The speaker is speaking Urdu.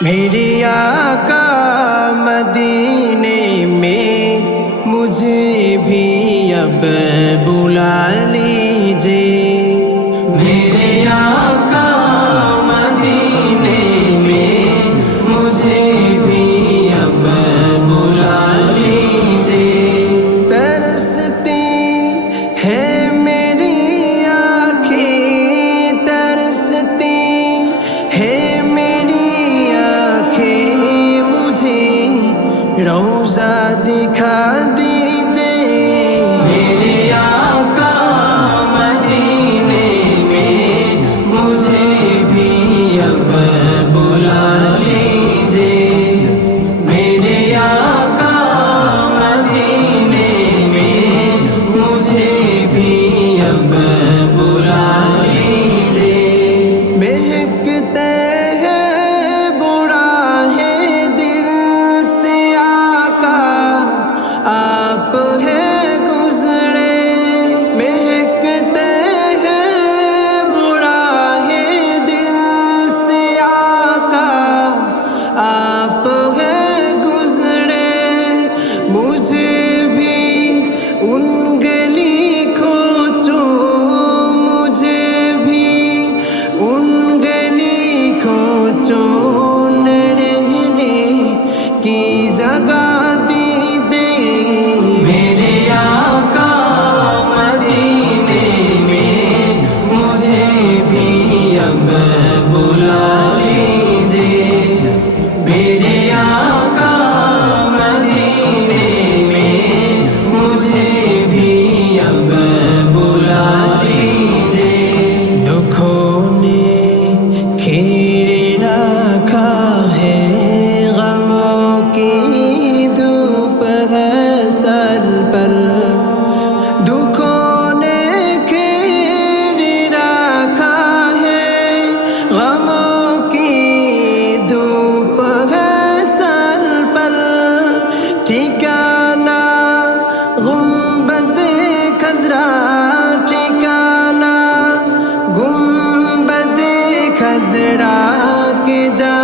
میرے آقا مدینے میں مجھے بھی اب بلا لیجیے۔ میرے آقا مدینے میں مجھے بھی اب بلا لیجیے۔ ترستی ہے میری آنکھیں، ترستی ہے روزہ دکھا دیجیے۔ میرے آقا مدینے میں مجھے بھی اب بلا لیجیے۔ میرے آقا مدینے میں مجھے بھی اب بلا لیجیے۔ مہکتے آپ ہے گزرے، مہکتے ہیں برا ہے دل سے آقا، آپ ہے گزرے۔ مجھے بھی ان گلی کھوچو، مجھے بھی ان گلی کھوچو، رہنے کی جگہ بلا لیجیے۔ میرے آقا مدینے میں مجھے بھی اب بلا لیجیے۔ دکھوں نے گھیرے رکھا ہے، غموں کی دھوپ ہے سر پر، دکھوں نے ٹھکانہ گنبد خضرا، ٹھکانہ گنبد خضرا کے جا